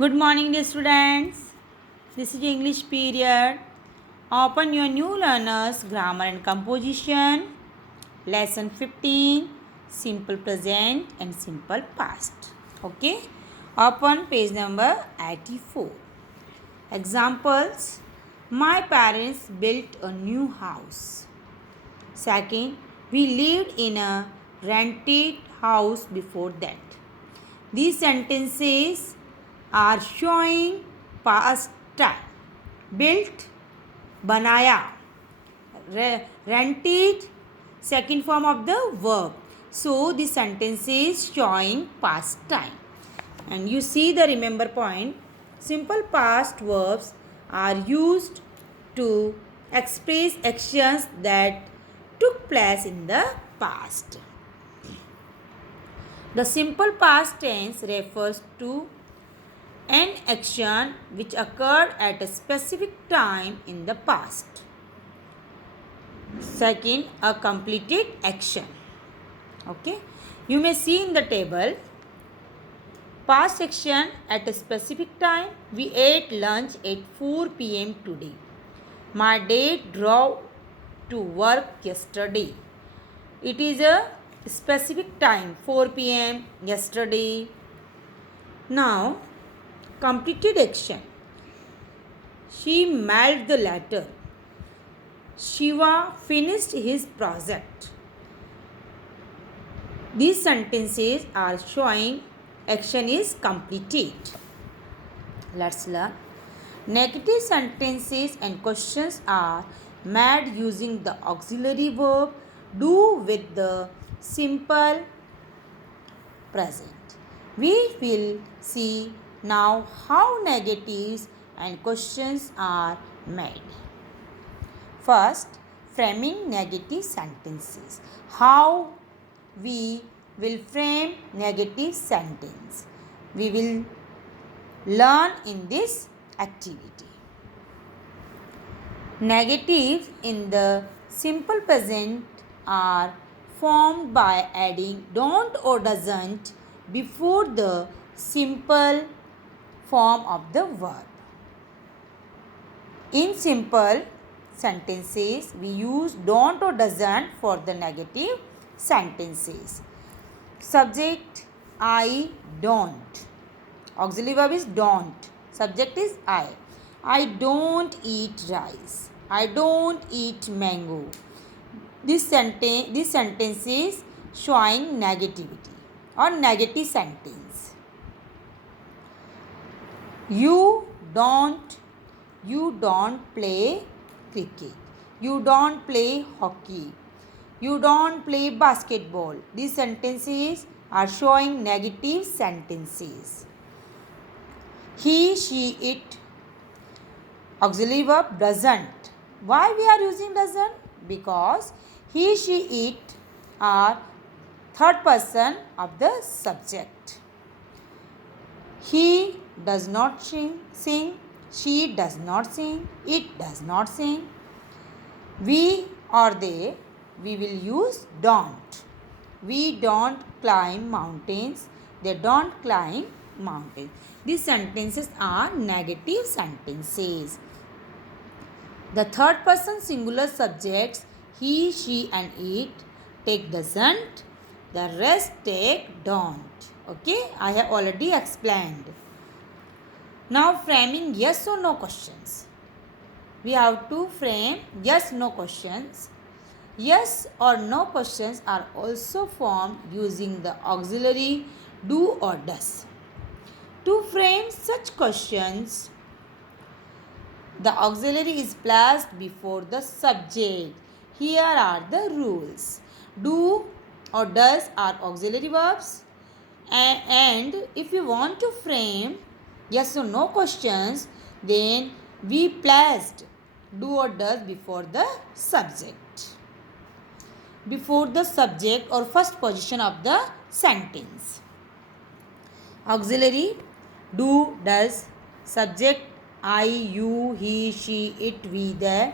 Good morning, dear students. This is your English period. Open your new learners grammar and composition. Lesson 15 simple present and simple past. Okay. Open page number 84. Examples. My parents built a new house. Second, we lived in a rented house before that. These sentences are showing past time. Built, banaya. Rented, second form of the verb. So the sentence is showing past time. And you see the remember point. Simple past verbs are used to express actions that took place in the past. The simple past tense refers to an action which occurred at a specific time in the past. Second, a completed action. Okay. You may see in the table, past action at a specific time. We ate lunch at 4 p.m. today. My dad drove to work yesterday. It is a specific time, 4 p.m. yesterday. Now, completed action. She mailed the letter. Shiva finished his project. These sentences are showing action is completed. Let's learn. Negative sentences and questions are made using the auxiliary verb do with the simple present. We will see now how negatives and questions are made. First, framing negative sentences. How we will frame negative sentence. We will learn in this activity. Negatives in the simple present are formed by adding don't or doesn't before the simple form of the verb. In simple sentences, we use don't or doesn't for the negative sentences. Subject, I don't. Auxiliary verb is don't. Subject is I. I don't eat rice. I don't eat mango. This sentence is showing negativity or negative sentence. You don't play cricket. You don't play hockey. You don't play basketball. These sentences are showing negative sentences. He, she, it. Auxiliary verb doesn't. Why we are using doesn't? Because he, she, it are third person of the subject. He does not sing. She does not sing. It does not sing. We or they, we will use don't. We don't climb mountains. They don't climb mountains. These sentences are negative sentences. The third person singular subjects he, she and it take doesn't. The rest take don't. Okay, I have already explained. Now framing yes or no questions. We have to frame yes no questions. Yes or no questions are also formed using the auxiliary do or does. To frame such questions, the auxiliary is placed before the subject. Here are the rules. Do or does are auxiliary verbs. And if you want to frame yes or no questions, then we placed do or does before the subject. Before the subject or first position of the sentence. Auxiliary do, does, subject I, you, he, she, it, we, they.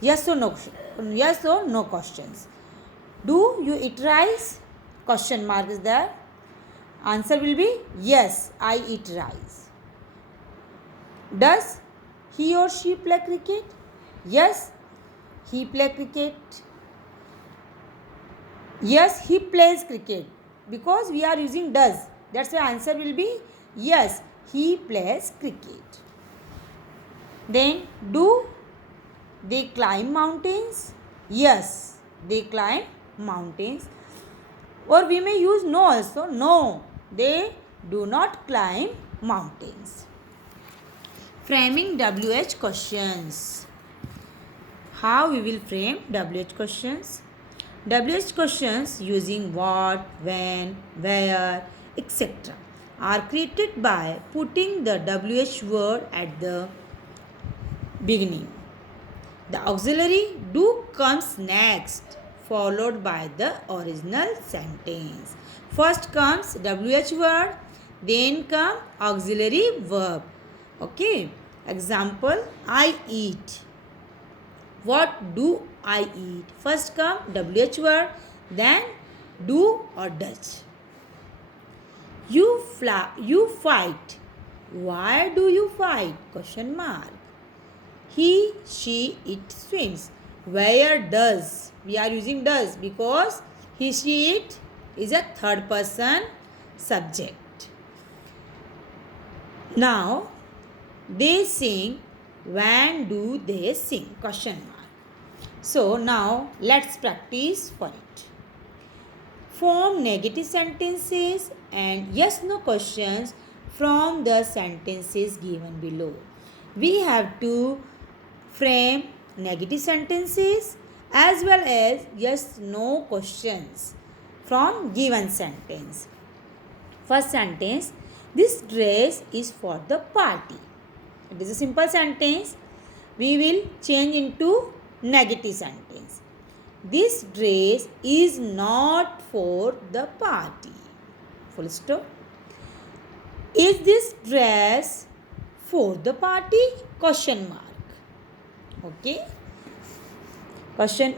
Yes or no questions. Do you eat rice? Question mark is there. Answer will be yes, I eat rice. Does he or she play cricket? Yes, he play cricket. Yes, he plays cricket. Because we are using does. That's why answer will be yes, he plays cricket. Then, do they climb mountains? Yes, they climb mountains. Or we may use no also. No, they do not climb mountains. Framing WH questions. How we will frame WH questions? WH questions using what, when, where, etc. are created by putting the WH word at the beginning. The auxiliary do comes next, followed by the original sentence. First comes WH word, then come auxiliary verb. Okay. Example, I eat. What do I eat? First come WH word, then do or does. You fight. Why do you fight? Question mark. He, she, it swims. Where does? We are using does because he, she, it is a third person subject. Now, they sing. When do they sing? Question mark. So, now let's practice for it. Form negative sentences and yes-no questions from the sentences given below. We have to frame negative sentences as well as yes-no questions from given sentence. First sentence, this dress is for the party. It is a simple sentence. We will change into negative sentence. This dress is not for the party. Full stop. Is this dress for the party? Question mark. Okay. Question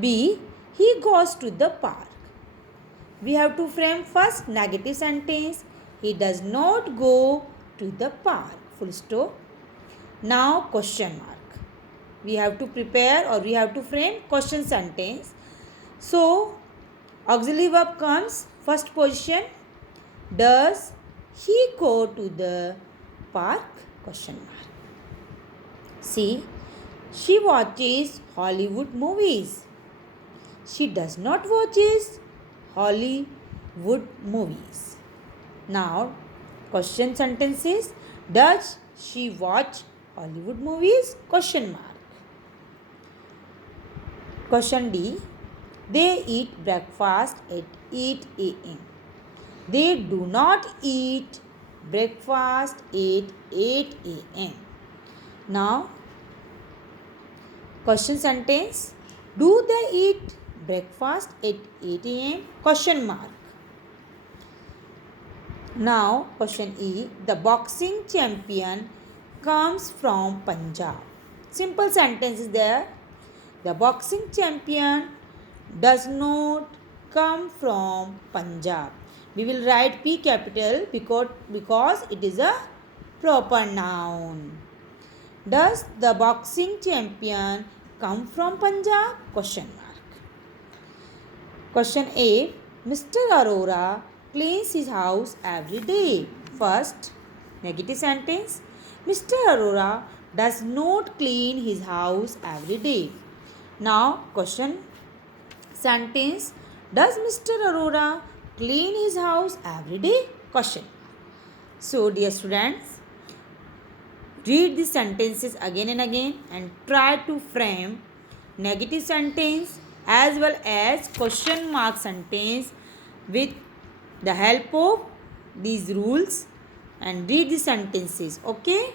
B. He goes to the park. We have to frame first negative sentence. He does not go to the park. Full stop. Now question mark. We have to prepare or we have to frame question sentence. So, auxiliary verb comes first position. Does he go to the park? Question mark. See, she watches Hollywood movies. She does not watches Hollywood movies. Now, question sentences. Does she watch Hollywood movies? Question mark. Question D. They eat breakfast at 8 a.m. They do not eat breakfast at 8 a.m. Now, question sentence. Do they eat breakfast at 8 a.m.? Question mark. Now, question E. The boxing champion comes from Punjab. Simple sentence is there. The boxing champion does not come from Punjab. We will write P capital because it is a proper noun. Does the boxing champion come from Punjab? Question mark. Question A. Mr. Arora cleans his house every day. First, negative sentence. Mr. Arora does not clean his house every day. Now, question sentence. Does Mr. Arora clean his house every day? Question. So, dear students, read these sentences again and again and try to frame negative sentence as well as question mark sentence with the help of these rules and read the sentences. Okay?